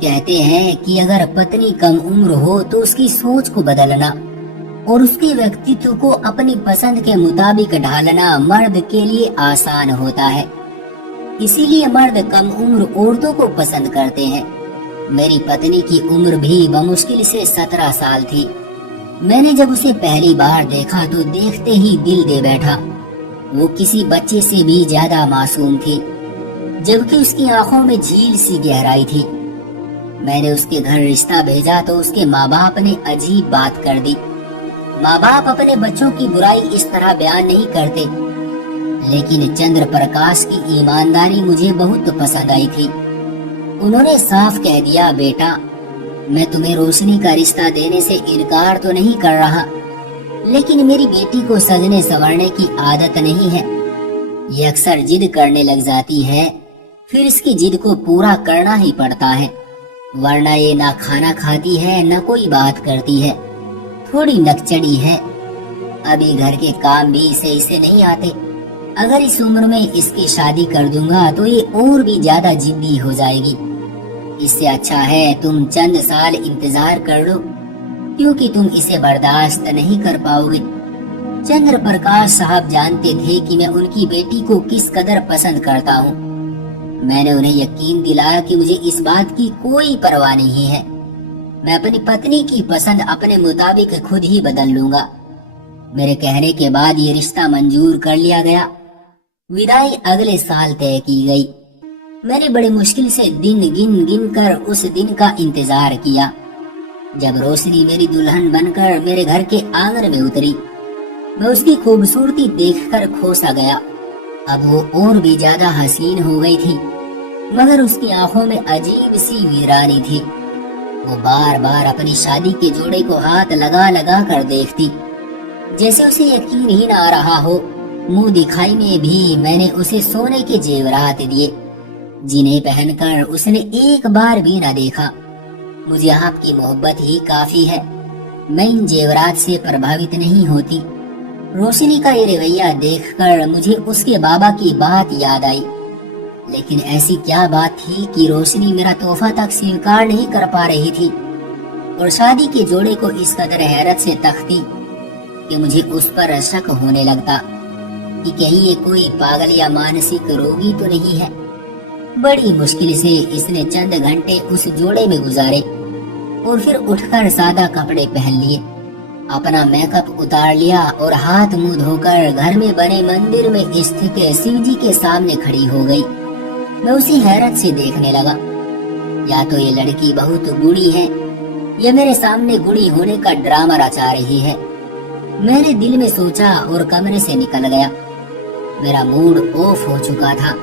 کہتے ہیں کہ اگر پتنی کم عمر ہو تو اس کی سوچ کو بدلنا اور اس کے ویکتتو کو اپنی پسند کے مطابق ڈھالنا مرد کے لیے آسان ہوتا ہے، اسی لیے مرد کم عمر عورتوں کو پسند کرتے ہیں۔ میری پتنی کی عمر بھی بمشکل سے 17 سال تھی۔ میں نے جب اسے پہلی بار دیکھا تو دیکھتے ہی دل دے بیٹھا۔ وہ کسی بچے سے بھی زیادہ معصوم تھی، جبکہ اس کی آنکھوں میں جھیل سی گہرائی تھی۔ میں نے اس کے گھر رشتہ بھیجا تو اس کے ماں باپ نے عجیب بات کر دی۔ ماں باپ اپنے بچوں کی برائی اس طرح بیان نہیں کرتے، لیکن چندر پرکاش کی ایمانداری مجھے بہت پسند آئی تھی۔ انہوں نے صاف کہہ دیا، بیٹا میں تمہیں روشنی کا رشتہ دینے سے انکار تو نہیں کر رہا، لیکن میری بیٹی کو سجنے سنورنے کی عادت نہیں ہے۔ یہ اکثر ضد کرنے لگ جاتی ہے، پھر اس کی ضد کو پورا کرنا ہی پڑتا ہے، ورنہ یہ نہ کھانا کھاتی ہے نہ کوئی بات کرتی ہے، تھوڑی نکچڑی ہے۔ ابھی گھر کے کام بھی صحیح سے نہیں آتے۔ اگر اس عمر میں اس کی شادی کر دوں گا تو یہ اور بھی زیادہ ضدی ہو جائے گی۔ اس سے اچھا ہے تم چند سال انتظار کر لو، کیونکہ تم اسے برداشت نہیں کر پاؤ گے۔ چندر پرکاش صاحب جانتے تھے کہ میں ان کی بیٹی کو کس قدر پسند کرتا ہوں۔ میں نے انہیں یقین دلایا کہ مجھے اس بات کی کوئی پرواہ نہیں ہے، میں اپنی پتنی کی پسند اپنے مطابق خود ہی بدل لوں گا۔ میرے کہنے کے بعد یہ رشتہ منظور کر لیا گیا۔ ودائی اگلے سال طے کی گئی۔ میں نے بڑی مشکل سے دن گن کر اس دن کا انتظار کیا جب روشنی میری دلہن بن کر میرے گھر کے آنگن میں اتری۔ میں اس کی خوبصورتی دیکھ کر کھو سا گیا۔ اب وہ اور بھی زیادہ حسین ہو گئی تھی، مگر اس کی آنکھوں میں عجیب سی ویرانی تھی۔ وہ بار بار اپنی شادی کے جوڑے کو ہاتھ لگا لگا کر دیکھتی، جیسے اسے یقین ہی نہ آ رہا ہو۔ منہ دکھائی میں بھی میں نے اسے سونے کے زیورات دیے، جنہیں پہن کر اس نے ایک بار بھی نہ دیکھا۔ مجھے آپ کی محبت ہی کافی ہے، میں ان زیورات سے پربھاوت نہیں ہوتی۔ روشنی کا یہ رویہ دیکھ کر مجھے اس کے بابا کی بات یاد آئی، لیکن ایسی کیا بات تھی کہ روشنی میرا تحفہ تک سویکار نہیں کر پا رہی تھی، اور شادی کے جوڑے کو اس قدر حیرت سے تکتی کہ مجھے اس پر شک ہونے لگتا کہ کہیں یہ کوئی پاگل یا مانسک روگی تو نہیں ہے۔ بڑی مشکل سے اس نے چند گھنٹے اس جوڑے میں گزارے اور پھر اٹھ کر سادہ کپڑے پہن لیے، اپنا میک اپ اتار لیا اور ہاتھ منہ دھو کر گھر میں بنے مندر میں استھت شیو جی کے سامنے کھڑی ہو گئی۔ میں اسی حیرت سے دیکھنے لگا، یا تو یہ لڑکی بہت گڑی ہے یا میرے سامنے گڑی ہونے کا ڈرامہ رچا رہی ہے۔ میں نے دل میں سوچا اور کمرے سے نکل گیا۔ میرا موڈ آف ہو چکا تھا۔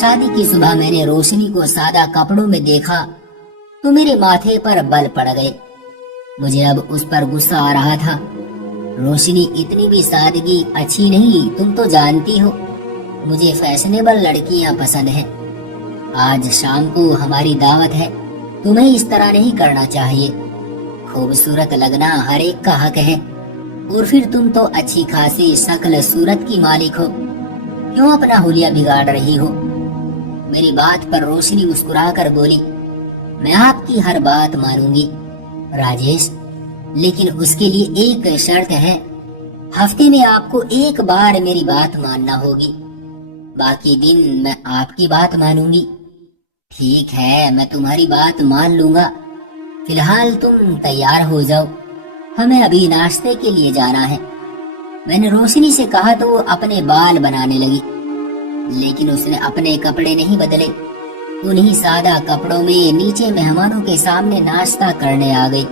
شادی کی صبح میں نے روشنی کو سادہ کپڑوں میں دیکھا تو میرے ماتھے پر بل پڑ گئے۔ مجھے اب اس پر غصہ آ رہا تھا۔ روشنی اتنی بھی سادگی اچھی نہیں، تم تو جانتی ہو مجھے فیشنیبل لڑکیاں پسند ہیں۔ آج شام کو ہماری دعوت ہے، تمہیں اس طرح نہیں کرنا چاہیے۔ خوبصورت لگنا ہر ایک کا حق ہے، اور پھر تم تو اچھی خاصی شکل صورت کی مالک ہو، کیوں اپنا حلیہ بگاڑ رہی ہو؟ میری بات پر روشنی مسکرا کر بولی، میں آپ کی ہر بات مانوں گی راجیش، لیکن اس کے لیے ایک شرط ہے، ہفتے میں آپ کو ایک بار میری بات ماننا ہوگی، باقی دن میں آپ کی بات مانوں گی۔ ٹھیک ہے، میں تمہاری بات مان لوں گا، فی الحال تم تیار ہو جاؤ، ہمیں ابھی ناشتے کے لیے جانا ہے۔ میں نے روشنی سے کہا تو وہ اپنے بال بنانے لگی، لیکن اس نے اپنے کپڑے نہیں بدلے۔ انہی سادہ کپڑوں میں نیچے مہمانوں کے سامنے ناشتہ کرنے آ گئی۔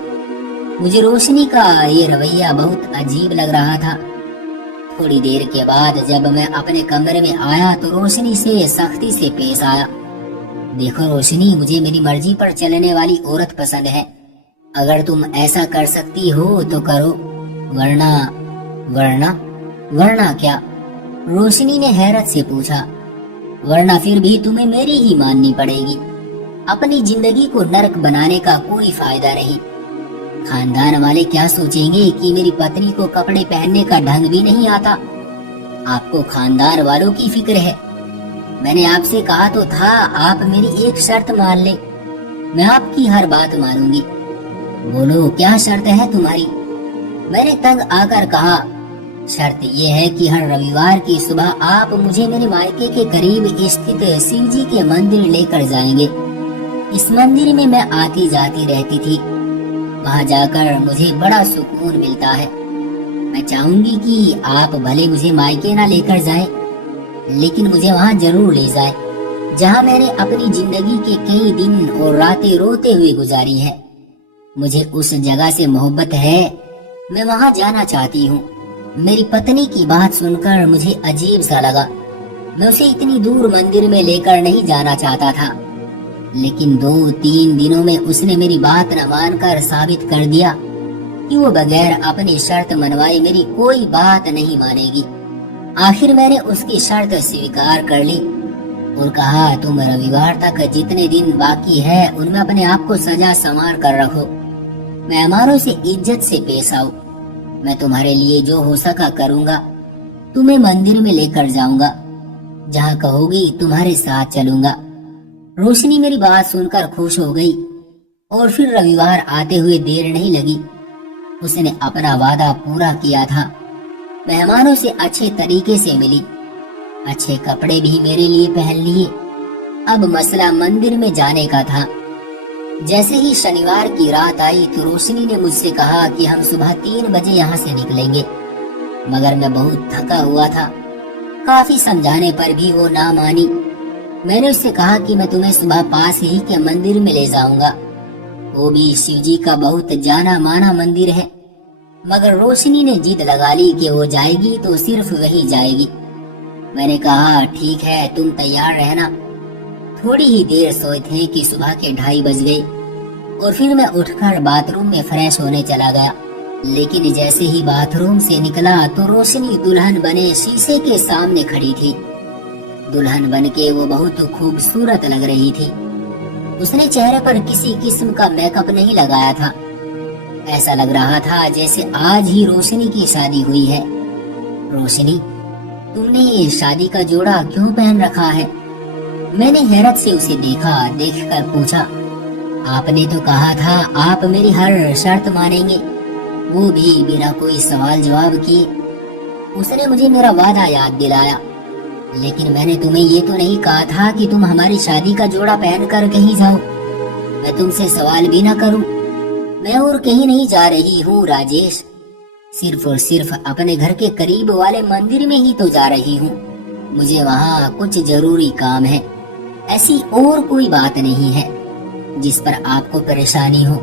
مجھے روشنی کا یہ رویہ بہت عجیب لگ رہا تھا۔ تھوڑی دیر کے بعد جب میں اپنے کمرے میں آیا تو روشنی سے سختی سے پیش آیا۔ دیکھو روشنی، مجھے میری مرضی پر چلنے والی عورت پسند ہے، اگر تم ایسا کر سکتی ہو تو کرو، ورنہ کیا؟ روشنی نے حیرت سے پوچھا۔ ورنہ پھر بھی تمہیں میری ہی ماننی پڑے گی، اپنی زندگی کو نرک بنانے کا کوئی فائدہ نہیں۔ خاندان والے کیا سوچیں گے کہ میری پتنی کو کپڑے پہننے کا ڈھنگ بھی نہیں آتا؟ آپ کو خاندان والوں کی فکر ہے؟ میں نے آپ سے کہا تو تھا آپ میری ایک شرط مان لیں۔ मैं आपकी हर बात मानूंगी। बोलो क्या शर्त है तुम्हारी? मैंने तंग आकर कहा, शर्त ये है कि हर रविवार की सुबह आप मुझे मेरे मायके के करीब स्थित शिव जी के मंदिर लेकर जाएंगे। इस मंदिर में मैं आती जाती रहती थी। वहाँ जाकर मुझे बड़ा सुकून मिलता है। मैं चाहूंगी कि आप भले मुझे मायके ना लेकर जाएं, लेकिन मुझे वहाँ जरूर ले जाएं, जहाँ मैंने अपनी जिंदगी के कई दिन और रातें रोते हुए गुजारी है। मुझे उस जगह से मोहब्बत है, मैं वहाँ जाना चाहती हूँ। मेरी पत्नी की बात सुनकर मुझे अजीब सा लगा। मैं उसे इतनी दूर मंदिर में लेकर नहीं जाना चाहता था, लेकिन 2-3 दिनों में उसने मेरी बात न मानकर साबित कर दिया कि वो बगैर अपनी शर्त मनवाए मेरी कोई बात नहीं मानेगी। आखिर मैंने उसकी शर्त स्वीकार कर ली और कहा, तुम रविवार तक जितने दिन बाकी है उनमें अपने आप को सजा संवार कर रखो। मेहमानों से इज्जत से पेश आओ। मैं तुम्हारे लिए जो हो सका करूंगा। तुम्हें मंदिर में लेकर जाऊंगा, जहाँ कहोगी तुम्हारे साथ चलूंगा। रोशनी मेरी बात सुनकर खुश हो गई और फिर रविवार आते हुए देर नहीं लगी। उसने अपना वादा पूरा किया था। मेहमानों से अच्छे तरीके से मिली, अच्छे कपड़े भी मेरे लिए पहन लिए। अब मसला मंदिर में जाने का था। जैसे ही शनिवार की रात आई तो रोशनी ने मुझसे कहा कि हम सुबह 3 बजे यहाँ से निकलेंगे, मगर मैं बहुत थका हुआ था। काफी समझाने पर भी वो ना मानी। मैंने उससे कहा कि मैं तुम्हें सुबह पास ही के मंदिर में ले जाऊंगा, वो भी शिव जी का बहुत जाना माना मंदिर है। मगर रोशनी ने जिद लगा ली कि वो जाएगी तो सिर्फ वही जाएगी। मैंने कहा, ठीक है, तुम तैयार रहना। थोड़ी ही देर सोए थे कि सुबह के 2:30 बज गए और फिर मैं उठकर बाथरूम में फ्रेश होने चला गया। लेकिन जैसे ही बाथरूम से निकला तो रोशनी दुल्हन बने शीशे के सामने खड़ी थी। दुल्हन बनके वो बहुत खूबसूरत लग रही थी। उसने चेहरे पर किसी किस्म का मेकअप नहीं लगाया था। ऐसा लग रहा था जैसे आज ही रोशनी की शादी हुई है। रोशनी, तुमने ये शादी का जोड़ा क्यों पहन रखा है? मैंने हैरत से उसे देखा। देखकर पूछा, आपने तो कहा था आप मेरी हर शर्त मानेंगे, वो भी बिना कोई सवाल जवाब किए। उसने मुझे मेरा वादा याद दिलाया, लेकिन मैंने तुम्हें ये तो नहीं कहा था कि तुम हमारी शादी का जोड़ा पहनकर कहीं जाओ। मैं तुमसे सवाल भी ना करूं। मैं और कहीं नहीं जा रही हूँ राजेश, सिर्फ और सिर्फ अपने घर के करीब वाले मंदिर में ही तो जा रही हूँ। मुझे वहाँ कुछ जरूरी काम है, ऐसी और कोई बात नहीं है जिस पर आपको परेशानी हो।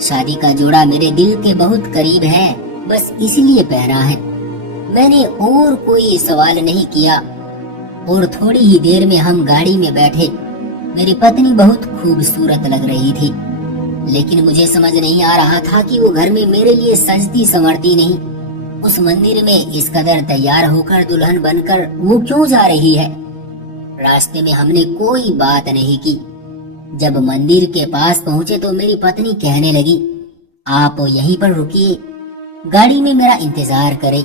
शादी का जोड़ा मेरे दिल के बहुत करीब है, बस इसलिए पहना है। मैंने और कोई सवाल नहीं किया और थोड़ी ही देर में हम गाड़ी में बैठे। मेरी पत्नी बहुत खूबसूरत लग रही थी, लेकिन मुझे समझ नहीं आ रहा था कि वो घर में मेरे लिए सजती संवरती नहीं, उस मंदिर में इस कदर तैयार होकर दुल्हन बनकर वो क्यों जा रही है। रास्ते में हमने कोई बात नहीं की। जब मंदिर के पास पहुंचे तो मेरी पत्नी कहने लगी, आप यहीं पर रुकिए, गाड़ी में मेरा इंतजार करें,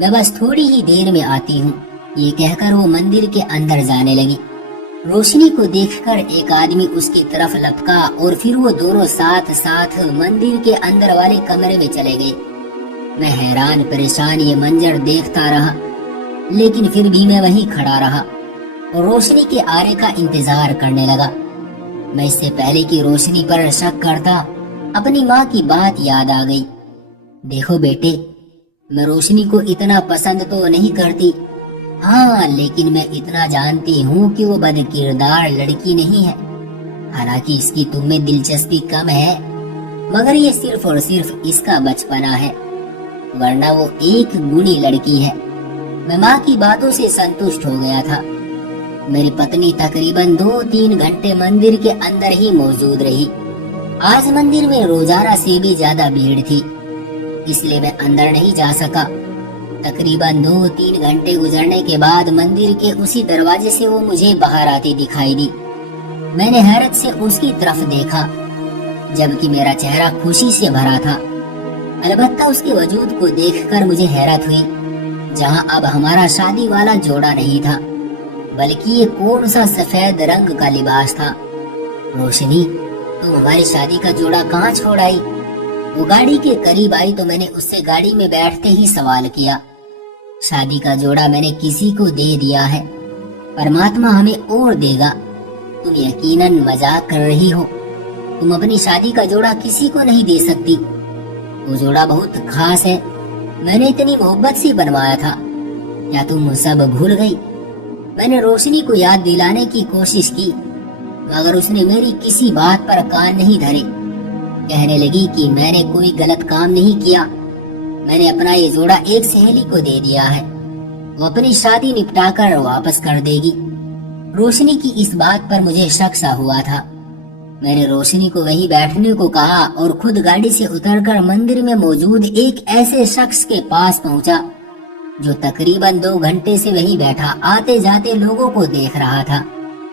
मैं बस थोड़ी ही देर में आती हूँ। ये कहकर वो मंदिर के अंदर जाने लगी। रोशनी को देखकर एक आदमी उसकी तरफ लपका और फिर वो दोनों साथ साथ मंदिर के अंदर वाले कमरे में चले गए। मैं हैरान परेशान ये मंजर देखता रहा, लेकिन फिर भी मैं वहीं खड़ा रहा और रोशनी के आने का इंतजार करने लगा। मैं इससे पहले कि रोशनी पर शक करता, अपनी माँ की बात याद आ गई। देखो बेटे, मैं रोशनी को इतना पसंद तो नहीं करती, हाँ, लेकिन मैं इतना जानती हूँ कि वो बदकिरदार लड़की नहीं है। हालांकि इसकी तुम में दिलचस्पी कम है, मगर ये सिर्फ और सिर्फ इसका बचपना है, वरना वो एक गुणी लड़की है। मैं माँ की बातों से संतुष्ट हो गया था। मेरी पत्नी तकरीबन 2-3 घंटे मंदिर के अंदर ही मौजूद रही। आज मंदिर में रोजाना से भी ज्यादा भीड़ थी, इसलिए मैं अंदर नहीं जा सका। तकरीबन 2-3 घंटे गुजरने के बाद मंदिर के उसी दरवाजे से वो मुझे बाहर आती दिखाई दी। मैंने हैरत से उसकी तरफ देखा, जबकि मेरा चेहरा खुशी से भरा था। अलबत्ता उसके वजूद को देखकर मुझे हैरत हुई। जहां अब हमारा शादी वाला जोड़ा नहीं था, बल्कि ये कौन सा सफेद रंग का लिबास था। रोशनी, तुम हमारी शादी का जोड़ा कहाँ छोड़ आई? वो गाड़ी के करीब आई तो मैंने उससे गाड़ी में बैठते ही सवाल किया। शादी का जोड़ा मैंने किसी को दे दिया है, परमात्मा हमें और देगा। तुम यकीनन मजाक कर रही हो। तुम अपनी शादी का जोड़ा किसी को नहीं दे सकती। वो जोड़ा बहुत खास है, मैंने इतनी मोहब्बत से बनवाया था। या तुम सब भूल गई? मैंने रोशनी को याद दिलाने की कोशिश की, मगर उसने मेरी किसी बात पर कान नहीं धरे। कहने लगी कि मैंने कोई गलत काम नहीं किया, मैंने अपना ये जोड़ा एक सहेली को दे दिया है, वो अपनी शादी निपटाकर वापस कर देगी। रोशनी की इस बात पर मुझे शक सा हुआ था। मैंने रोशनी को वहीं बैठने को कहा और खुद गाड़ी से उतरकर मंदिर में मौजूद एक ऐसे शख्स के पास पहुंचा जो तकरीबन 2 घंटे से वहीं बैठा आते जाते लोगों को देख रहा था।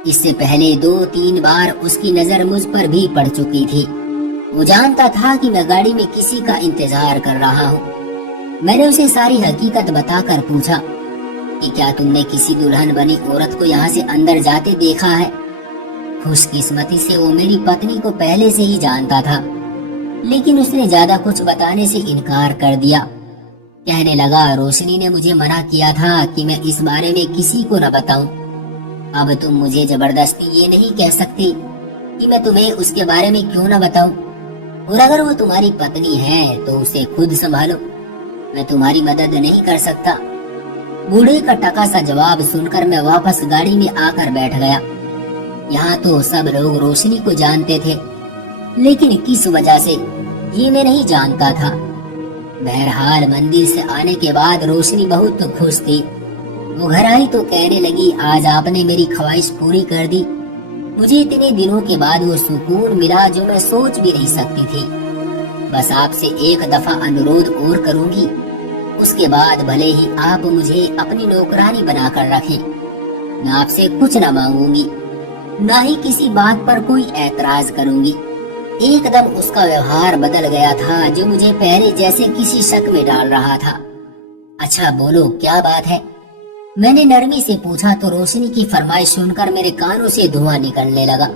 इससे पहले 2-3 बार उसकी नजर मुझ पर भी पड़ चुकी थी। वो जानता था कि मैं गाड़ी में किसी का इंतजार कर रहा हूँ। मैंने उसे सारी हकीकत बताकर पूछा कि क्या तुमने किसी दुल्हन बनी औरत को यहाँ से अंदर जाते देखा है? खुशकिस्मती से वो मेरी पत्नी को पहले से ही जानता था, लेकिन उसने ज्यादा कुछ बताने से इनकार कर दिया। कहने लगा, रोशनी ने मुझे मना किया था कि मैं इस बारे में किसी को न बताऊं। अब तुम मुझे जबरदस्ती ये नहीं कह सकती कि मैं तुम्हें उसके बारे में क्यों न बताऊं। और अगर वो तुम्हारी पत्नी है तो उसे खुद संभालो, मैं तुम्हारी मदद नहीं कर सकता। बूढ़े का टका सा जवाब सुनकर मैं वापस गाड़ी में आकर बैठ गया। यहाँ तो सब लोग रोशनी को जानते थे, लेकिन किस वजह से ये मैं नहीं जानता था। बहरहाल मंदिर से आने के बाद रोशनी बहुत खुश थी। वो घर आई तो कहने लगी, आज आपने मेरी ख्वाहिश पूरी कर दी। मुझे इतने दिनों के बाद वो सुकून मिला जो मैं सोच भी नहीं सकती थी। बस आपसे एक दफा अनुरोध और करूंगी, उसके बाद भले ही आप मुझे अपनी नौकरानी बनाकर रखें। मैं आपसे कुछ न मांगूंगी, ना ही किसी बात पर कोई ऐतराज करूंगी। एकदम उसका व्यवहार बदल गया था, जो मुझे पहले जैसे किसी शक में डाल रहा था। अच्छा बोलो, क्या बात है? मैंने नरमी से पूछा तो रोशनी की फरमाइश सुनकर मेरे कानों से धुआं निकलने लगा।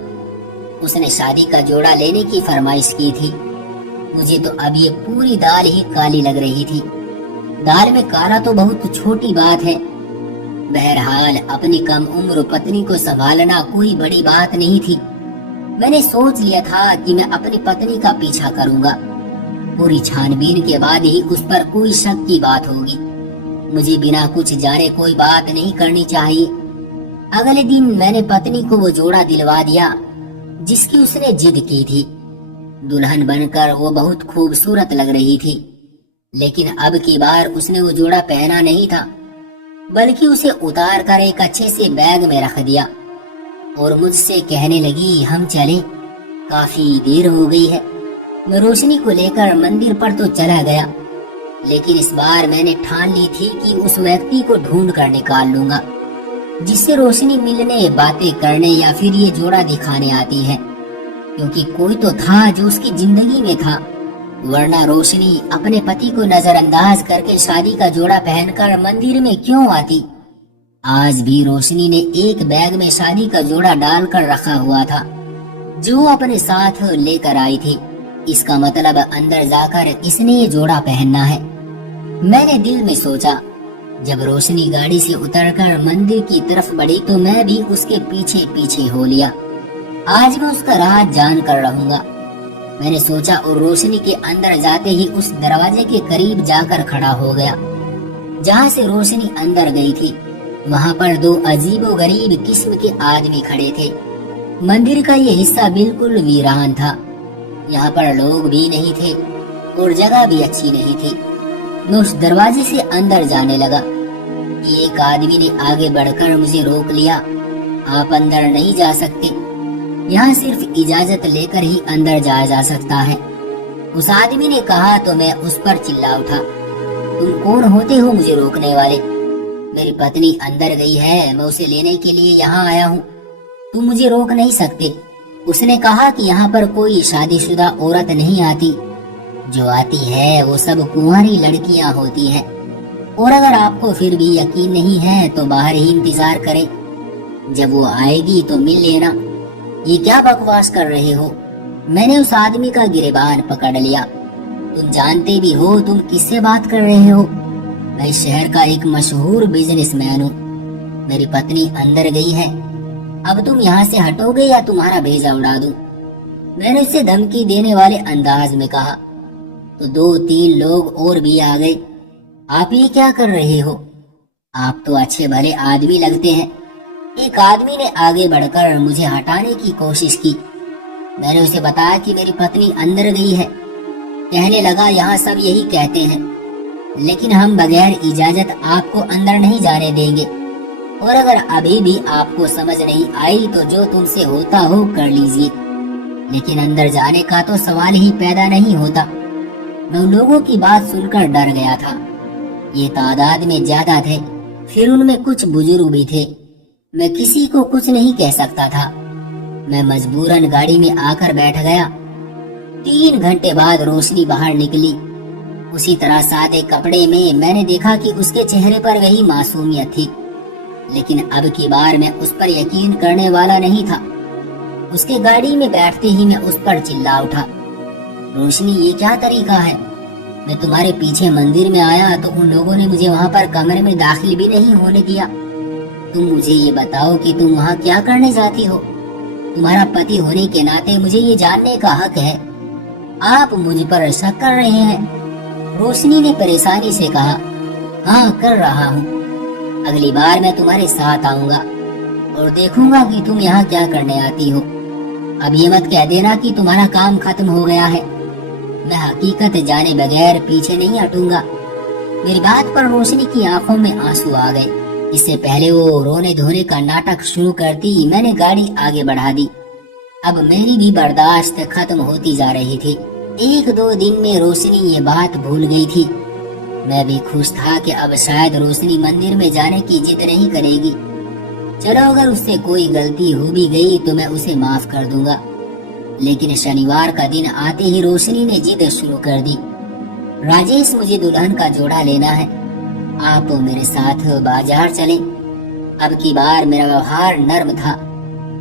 उसने शादी का जोड़ा लेने की फरमाइश की थी। मुझे तो अब ये पूरी दाल ही काली लग रही थी। दाल में काला तो बहुत छोटी बात है। बहरहाल अपनी कम उम्र पत्नी को संभालना कोई बड़ी बात नहीं थी। मैंने सोच लिया था कि मैं अपनी पत्नी का पीछा करूंगा। पूरी छानबीन के बाद ही उस पर कोई शक की बात होगी। मुझे बिना कुछ जाने कोई बात नहीं करनी चाहिए। अगले दिन मैंने पत्नी को वो जोड़ा दिलवा दिया जिसकी उसने जिद की थी। दुल्हन बनकर वो बहुत खूबसूरत लग रही थी, लेकिन अब की बार उसने वो जोड़ा पहना नहीं था, बल्कि उसे उतार कर एक अच्छे से बैग में रख दिया और मुझसे कहने लगी, हम चले, काफी देर हो गई है। मैं रोशनी को लेकर मंदिर पर तो चला गया, लेकिन इस बार मैंने ठान ली थी कि उस व्यक्ति को ढूंढ कर निकाल लूंगा जिससे रोशनी मिलने, बातें करने या फिर ये जोड़ा दिखाने आती है, क्योंकि कोई तो था जो उसकी जिंदगी में था, वरना रोशनी अपने पति को नजरअंदाज करके शादी का जोड़ा पहनकर मंदिर में क्यों आती। आज भी रोशनी ने एक बैग में शादी का जोड़ा डालकर रखा हुआ था जो अपने साथ लेकर आई थी। इसका मतलब अंदर जाकर इसने ये जोड़ा पहनना है। मैंने दिल में सोचा। जब रोशनी गाड़ी से उतरकर मंदिर की तरफ बढ़ी तो मैं भी उसके पीछे पीछे हो लिया। आज मैं उसका राज जान कर रहूंगा, मैंने सोचा, और रोशनी के अंदर जाते ही उस दरवाजे के करीब जाकर खड़ा हो गया जहाँ से रोशनी अंदर गई थी। वहाँ पर 2 अजीबोगरीब किस्म के आदमी खड़े थे। मंदिर का ये हिस्सा बिल्कुल वीरान था, यहाँ पर लोग भी नहीं थे और जगह भी अच्छी नहीं थी। मैं उस दरवाजे से अंदर जाने लगा। एक आदमी ने आगे बढ़कर मुझे रोक लिया। आप अंदर नहीं जा सकते, यहाँ सिर्फ इजाजत लेकर ही अंदर जाया जा सकता है, उस आदमी ने कहा। तो मैं उस पर चिल्ला उठा, तुम कौन होते हो मुझे रोकने वाले? मेरी पत्नी अंदर गई है, मैं उसे लेने के लिए यहाँ आया हूँ, तुम मुझे रोक नहीं सकते। उसने कहा कि यहाँ पर कोई शादीशुदा औरत नहीं आती, जो आती है वो सब कुंवारी लड़कियाँ होती हैं। और अगर आपको फिर भी यकीन नहीं है तो बाहर ही इंतजार करें, जब वो आएगी तो मिल लेना। ये क्या बकवास कर रहे हो? मैंने उस आदमी का गिरेबान पकड़ लिया। तुम जानते भी हो तुम किससे बात कर रहे हो? मैं इस शहर का एक मशहूर बिजनेसमैन हूँ। मेरी पत्नी अंदर गई है। अब तुम यहाँ से हटोगे या तुम्हारा भेजा उड़ा दूं? मैंने उससे धमकी देने वाले अंदाज में कहा। तो 2-3 लोग और भी आ गए। आप ये क्या कर रहे हो? आप तो अच्छे भले आदमी लगते हैं। एक आदमी ने आगे बढ़कर मुझे हटाने की कोशिश की। मैंने उसे बताया कि मेरी पत्नी अंदर गई है। कहने लगा, यहाँ सब यही कहते हैं, लेकिन हम बगैर इजाजत आपको अंदर नहीं जाने देंगे। और अगर अभी भी आपको समझ नहीं आई तो जो तुमसे होता हो कर लीजिए, लेकिन अंदर जाने का तो सवाल ही पैदा नहीं होता। मैं उन लोगों की बात सुनकर डर गया था। ये तादाद में ज्यादा थे, फिर उनमें कुछ बुजुर्ग भी थे। मैं किसी को कुछ नहीं कह सकता था। मैं मजबूरन गाड़ी में आकर बैठ गया। 3 घंटे बाद रोशनी बाहर निकली। उसी तरह सादे कपड़े में। मैंने देखा कि उसके चेहरे पर वही मासूमियत थी, लेकिन अब की बार मैं उस पर यकीन करने वाला नहीं था। उसके गाड़ी में बैठते ही मैं उस पर चिल्ला उठा, रोशनी ये क्या तरीका है? मैं तुम्हारे पीछे मंदिर में आया तो उन लोगों ने मुझे वहाँ पर कमरे में दाखिल भी नहीं होने दिया। तुम मुझे ये बताओ कि तुम वहाँ क्या करने जाती हो? तुम्हारा पति होने के नाते मुझे ये जानने का हक है। आप मुझ पर शक कर रहे हैं? रोशनी ने परेशानी से कहा। हाँ, कर रहा हूँ। अगली बार मैं तुम्हारे साथ आऊंगा और देखूंगा कि तुम यहाँ क्या करने आती हो। अब ये मत कह देना कि तुम्हारा काम खत्म हो गया है। मैं हकीकत जाने बगैर पीछे नहीं हटूंगा। मेरी बात पर रोशनी की आंखों में आंसू आ गए। इससे पहले वो रोने धोने का नाटक शुरू करती, मैंने गाड़ी आगे बढ़ा दी। अब मेरी भी बर्दाश्त खत्म होती जा रही थी। 1-2 दिन में रोशनी ये बात भूल गई थी। मैं भी खुश था कि अब शायद रोशनी मंदिर में जाने की जिद नहीं करेगी। चलो, अगर उससे कोई गलती हो भी गई तो मैं उसे माफ कर दूंगा। लेकिन शनिवार का दिन आते ही रोशनी ने जिद शुरू कर दी। राजेश, मुझे दुल्हन का जोड़ा लेना है। आप मेरे साथ बाजार चलें। अब की बार मेरा व्यवहार नर्म था,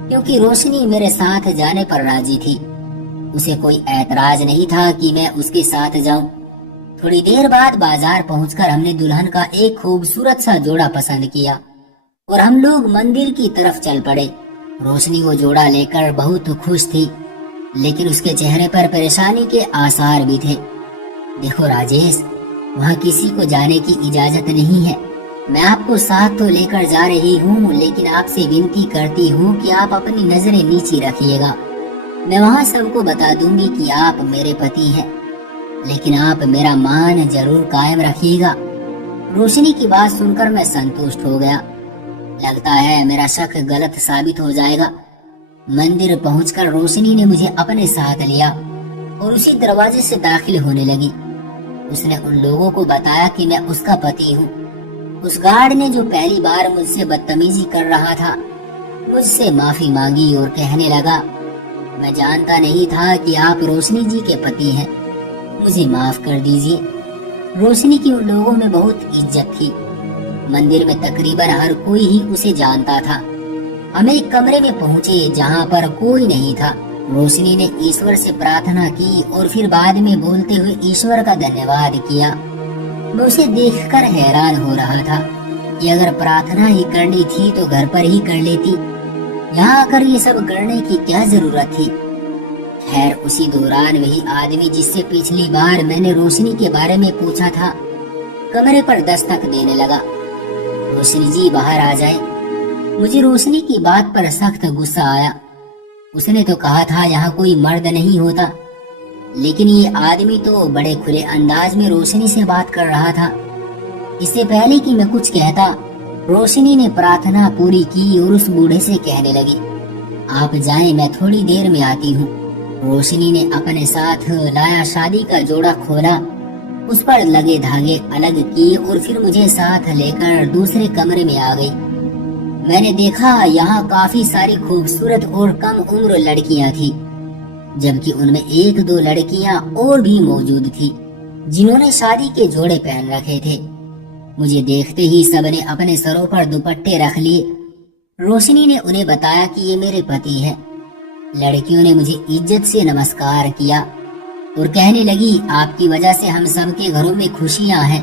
क्योंकि रोशनी मेरे साथ जाने पर राजी थी। उसे कोई ऐतराज नहीं था कि मैं उसके साथ जाऊं। थोड़ी देर बाद बाजार पहुंचकर हमने दुल्हन का एक खूबसूरत सा जोड़ा पसंद किया और हम लोग मंदिर की तरफ चल पड़े। रोशनी वो जोड़ा लेकर बहुत खुश थी, लेकिन उसके चेहरे पर परेशानी के आसार भी थे। देखो राजेश, वहाँ किसी को जाने की इजाजत नहीं है। मैं आपको साथ तो लेकर जा रही हूँ, लेकिन आपसे विनती करती हूँ कि आप अपनी नजरें नीची रखिएगा। मैं वहाँ सबको बता दूंगी कि आप मेरे पति हैं, लेकिन आप मेरा मान जरूर कायम रखिएगा। रोशनी की बात सुनकर मैं संतुष्ट हो गया। लगता है मेरा शक गलत साबित हो जाएगा। मंदिर पहुंचकर रोशनी ने मुझे अपने साथ लिया और उसी दरवाजे से दाखिल होने लगी। उसने उन लोगों को बताया कि मैं उसका पति हूँ। उस गार्ड ने जो पहली बार मुझसे बदतमीजी कर रहा था, मुझसे माफी मांगी और कहने लगा, मैं जानता नहीं था कि आप रोशनी जी के पति हैं, मुझे माफ कर दीजिए। रोशनी की उन लोगों में बहुत इज्जत थी। मंदिर में तकरीबन हर कोई ही उसे जानता था। हम एक कमरे में पहुंचे जहां पर कोई नहीं था। रोशनी ने ईश्वर से प्रार्थना की और फिर बाद में बोलते हुए ईश्वर का धन्यवाद किया। मैं उसे देखकर हैरान हो रहा था कि अगर प्रार्थना ही करनी थी तो घर पर ही कर लेती, यहाँ आकर ये सब करने की क्या जरूरत थी। खैर, उसी दौरान वही आदमी जिससे पिछली बार मैंने रोशनी के बारे में पूछा था, कमरे पर दस्तक देने लगा। रोशनी जी, बाहर आ जाए। मुझे रोशनी की बात पर सख्त गुस्सा आया। उसने तो कहा था यहाँ कोई मर्द नहीं होता, लेकिन ये आदमी तो बड़े खुले अंदाज में रोशनी से बात कर रहा था। इससे पहले कि मैं कुछ कहता, रोशनी ने प्रार्थना पूरी की और उस बूढ़े से कहने लगी, आप जाएं, मैं थोड़ी देर में आती हूँ। रोशनी ने अपने साथ लाया शादी का जोड़ा खोला, उस पर लगे धागे अलग किए और फिर मुझे साथ लेकर दूसरे कमरे में आ गई। मैंने देखा यहाँ काफी सारी खूबसूरत और कम उम्र लड़कियां थी, जबकि उनमें 1-2 लड़कियां और भी मौजूद थी जिन्होंने शादी के जोड़े पहन रखे थे। मुझे देखते ही सबने अपने सरों पर दुपट्टे रख लिए। रोशनी ने उन्हें बताया कि ये मेरे पति हैं। लड़कियों ने मुझे इज्जत से नमस्कार किया और कहने लगी, आपकी वजह से हम सबके घरों में खुशियां हैं।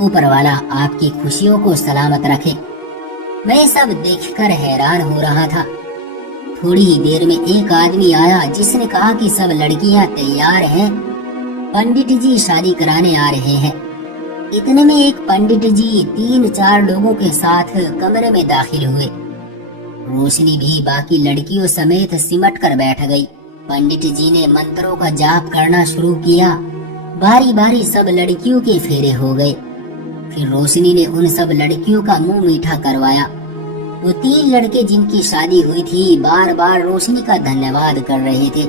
ऊपर वाला आपकी खुशियों को सलामत रखे। मैं सब देखकर हैरान हो रहा था। थोड़ी ही देर में एक आदमी आया जिसने कहा कि सब लड़कियां तैयार हैं, पंडित जी शादी कराने आ रहे हैं। इतने में एक पंडित जी 3-4 लोगों के साथ कमरे में दाखिल हुए। रोशनी भी बाकी लड़कियों समेत सिमट कर बैठ गई। पंडित जी ने मंत्रों का जाप करना शुरू किया। बारी बारी सब लड़कियों के फेरे हो गए। फिर रोशनी ने उन सब लड़कियों का मुंह मीठा करवाया। वो 3 लड़के जिनकी शादी हुई थी बार बार रोशनी का धन्यवाद कर रहे थे।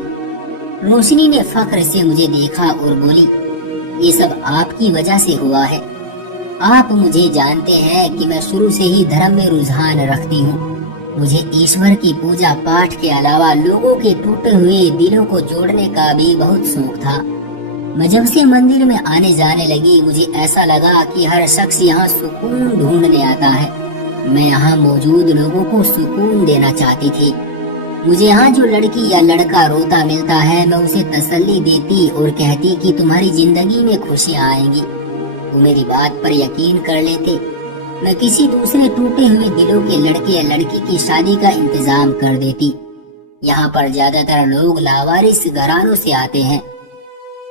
रोशनी ने फख्र से मुझे देखा और बोली, ये सब आपकी वजह से हुआ है। आप मुझे जानते हैं कि मैं शुरू से ही धर्म में रुझान रखती हूँ। मुझे ईश्वर की पूजा पाठ के अलावा लोगों के टूटे हुए दिलों को जोड़ने का भी बहुत शौक था। मैं जब से मंदिर में आने जाने लगी, मुझे ऐसा लगा कि हर शख्स यहाँ सुकून ढूंढने आता है। मैं यहाँ मौजूद लोगों को सुकून देना चाहती थी। मुझे यहाँ जो लड़की या लड़का रोता मिलता है, मैं उसे तसल्ली देती और कहती कि तुम्हारी जिंदगी में खुशियाँ आएंगी। वो मेरी बात पर यकीन कर लेते। मैं किसी दूसरे टूटे हुए दिलों के लड़के या लड़की की शादी का इंतजाम कर देती। यहाँ पर ज्यादातर लोग लावारिस घरानों से आते हैं,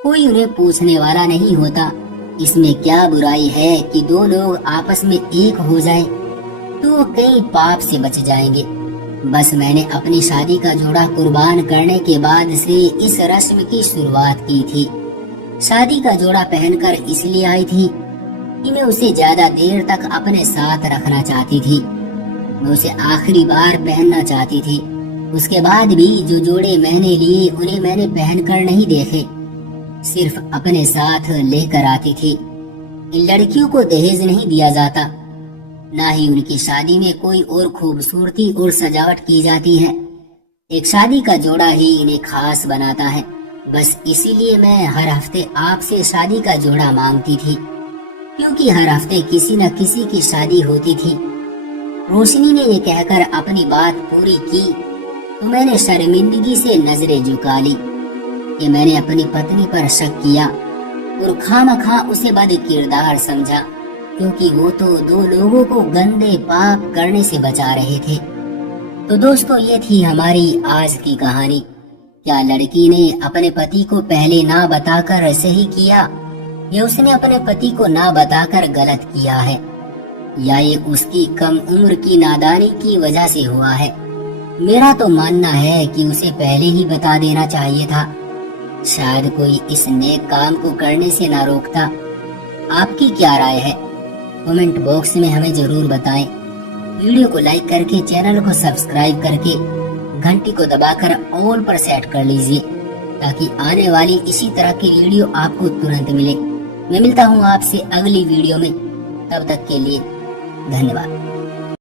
कोई उन्हें पूछने वाला नहीं होता। इसमें क्या बुराई है कि 2 लोग आपस में एक हो जाएं, तो वो कई पाप से बच जाएंगे। बस मैंने अपनी शादी का जोड़ा कुर्बान करने के बाद से इस रस्म की शुरुआत की थी। शादी का जोड़ा पहनकर इसलिए आई थी कि मैं उसे ज्यादा देर तक अपने साथ रखना चाहती थी। मैं उसे आखिरी बार पहनना चाहती थी। उसके बाद भी जो जोड़े मैंने लिए उन्हें मैंने पहनकर नहीं देखे, सिर्फ अपने साथ लेकर आती थी। इन लड़कियों को दहेज नहीं दिया जाता, ना ही उनकी शादी में कोई और खूबसूरती और सजावट की जाती है। एक शादी का जोड़ा ही इन्हें खास बनाता है। बस इसीलिए मैं हर हफ्ते आपसे शादी का जोड़ा मांगती थी, क्योंकि हर हफ्ते किसी न किसी की शादी होती थी। रोशनी ने ये कहकर अपनी बात पूरी की तो मैंने शर्मिंदगी से नजरें झुका ली कि मैंने अपनी पत्नी पर शक किया और खामखा उसे बद किरदार समझा, क्योंकि वो तो 2 लोगों को गंदे पाप करने से बचा रहे थे। तो दोस्तों, ये थी हमारी आज की कहानी। क्या लड़की ने अपने पति को पहले ना बताकर सही किया, या उसने अपने पति को ना बताकर गलत किया है, या ये उसकी कम उम्र की नादानी की वजह से हुआ है? मेरा तो मानना है कि उसे पहले ही बता देना चाहिए था। शायद कोई इस नेक काम को करने से ना रोकता। आपकी क्या राय है? कमेंट बॉक्स में हमें जरूर बताएं। वीडियो को लाइक करके चैनल को सब्सक्राइब करके घंटी को दबाकर ऑल पर सेट कर लीजिए, ताकि आने वाली इसी तरह की वीडियो आपको तुरंत मिले। मैं मिलता हूँ आपसे अगली वीडियो में। तब तक के लिए धन्यवाद।